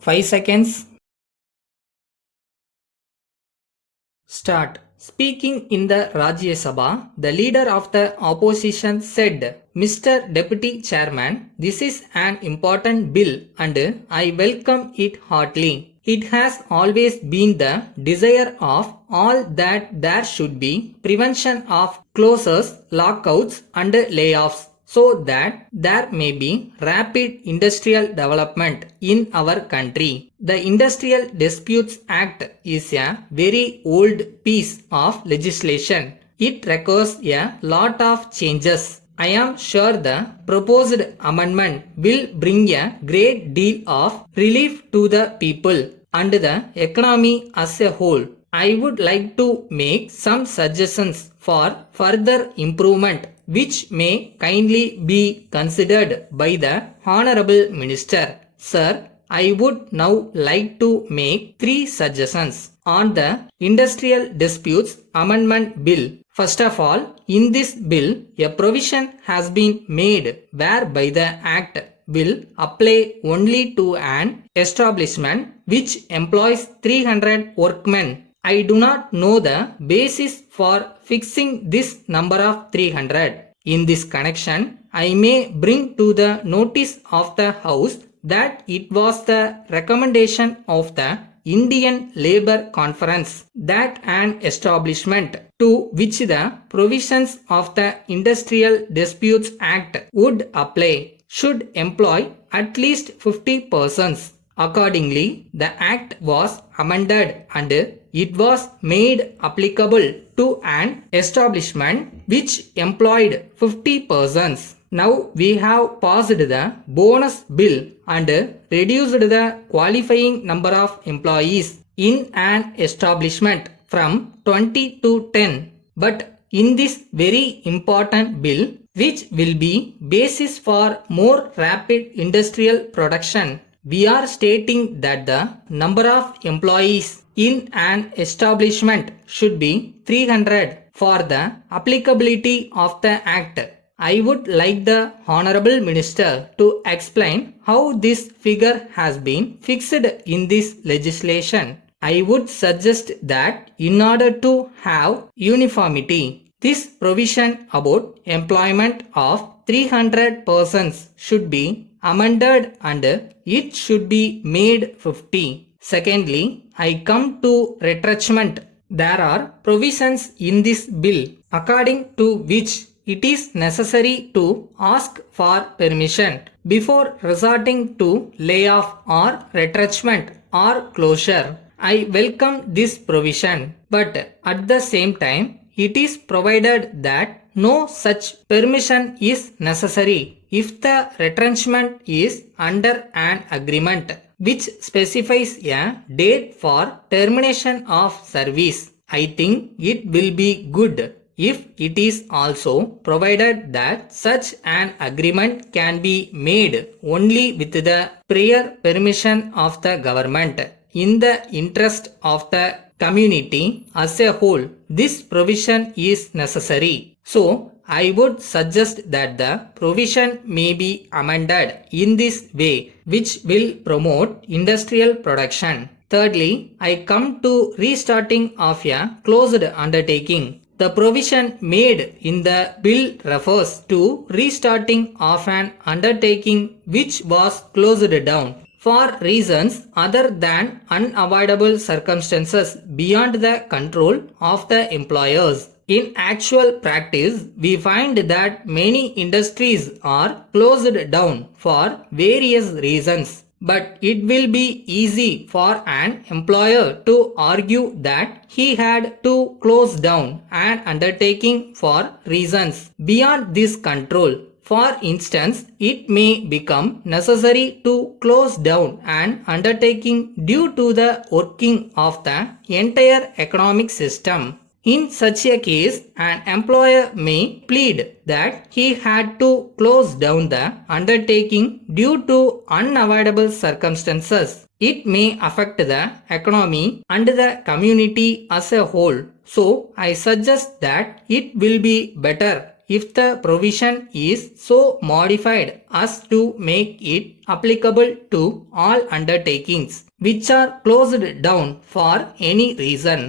5 seconds. Start. Speaking in the Rajya Sabha, the leader of the opposition said, Mr. Deputy Chairman, this is an important bill and I welcome it heartily. It has always been the desire of all that there should be prevention of closures, lockouts and layoffs, so that there may be rapid industrial development in our country. The Industrial Disputes Act is a very old piece of legislation. It requires a lot of changes. I am sure the proposed amendment will bring a great deal of relief to the people and the economy as a whole. I would like to make some suggestions for further improvement which may kindly be considered by the Honorable Minister. Sir, I would now like to make 3 suggestions on the Industrial Disputes Amendment Bill. First of all, in this bill, a provision has been made whereby the Act will apply only to an establishment which employs 300 workmen. I do not know the basis for fixing this number of 300. In this connection, I may bring to the notice of the House that it was the recommendation of the Indian Labour Conference that an establishment to which the provisions of the Industrial Disputes Act would apply should employ at least 50 persons. Accordingly, the Act was amended and it was made applicable to an establishment which employed 50 persons. Now we have passed the bonus bill and reduced the qualifying number of employees in an establishment from 20 to 10. But in this very important bill, which will be basis for more rapid industrial production, we are stating that the number of employees in an establishment should be 300 for the applicability of the Act. I would like the Honorable Minister to explain how this figure has been fixed in this legislation. I would suggest that in order to have uniformity, this provision about employment of 300 persons should be amended and it should be made 50. Secondly, I come to retrenchment. There are provisions in this bill according to which it is necessary to ask for permission before resorting to layoff or retrenchment or closure. I welcome this provision, but at the same time, it is provided that no such permission is necessary if the retrenchment is under an agreement which specifies a date for termination of service. I think it will be good if it is also provided that such an agreement can be made only with the prior permission of the government. In the interest of the community as a whole, this provision is necessary. So, I would suggest that the provision may be amended in this way, which will promote industrial production. Thirdly, I come to restarting of a closed undertaking. The provision made in the bill refers to restarting of an undertaking which was closed down for reasons other than unavoidable circumstances beyond the control of the employers. In actual practice, we find that many industries are closed down for various reasons. But it will be easy for an employer to argue that he had to close down an undertaking for reasons beyond this control. For instance, it may become necessary to close down an undertaking due to the working of the entire economic system. In such a case, an employer may plead that he had to close down the undertaking due to unavoidable circumstances. It may affect the economy and the community as a whole. So, I suggest that it will be better if the provision is so modified as to make it applicable to all undertakings which are closed down for any reason.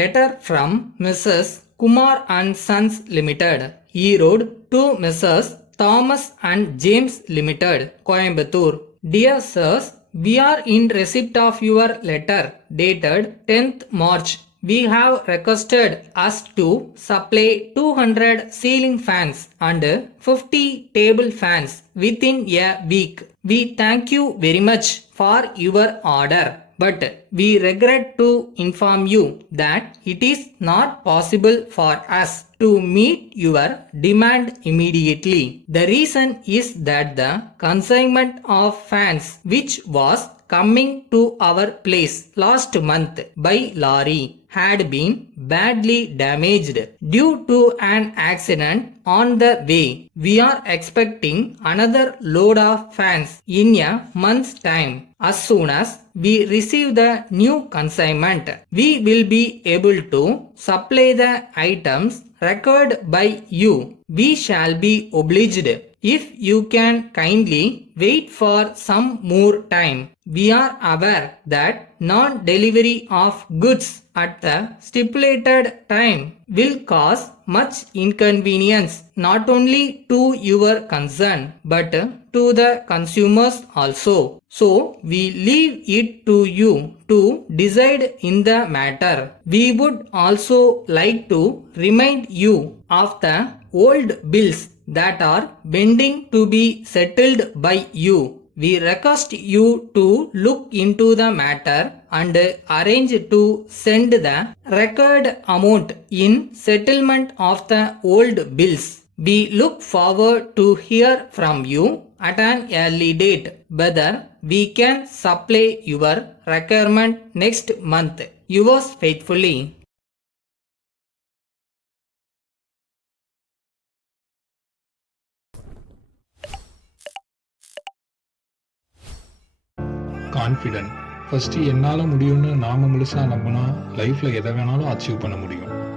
Letter from Mrs. Kumar and Sons Limited, Erode, to Mrs. Thomas and James Limited, Coimbatore. Dear Sirs, we are in receipt of your letter dated 10th March. We have requested us to supply 200 ceiling fans and 50 table fans within a week. We thank you very much for your order, but we regret to inform you that it is not possible for us to meet your demand immediately. The reason is that the consignment of fans which was coming to our place last month by lorry had been badly damaged due to an accident on the way. We are expecting another load of fans in a month's time. As soon as we receive the new consignment, we will be able to supply the items required by you. We shall be obliged if you can kindly wait for some more time. We are aware that non-delivery of goods at the stipulated time will cause much inconvenience not only to your concern but to the consumers also. So we leave it to you to decide in the matter. We would also like to remind you of the old bills that are pending to be settled by you. We request you to look into the matter and arrange to send the required amount in settlement of the old bills. We look forward to hear from you at an early date whether we can supply your requirement next month. Yours faithfully. Confident. First என்னால் முடியும்னு நாம் முழுசாக நம்பினா லைஃப்பில் எதை வேணாலும் achieve பண்ண முடியும்.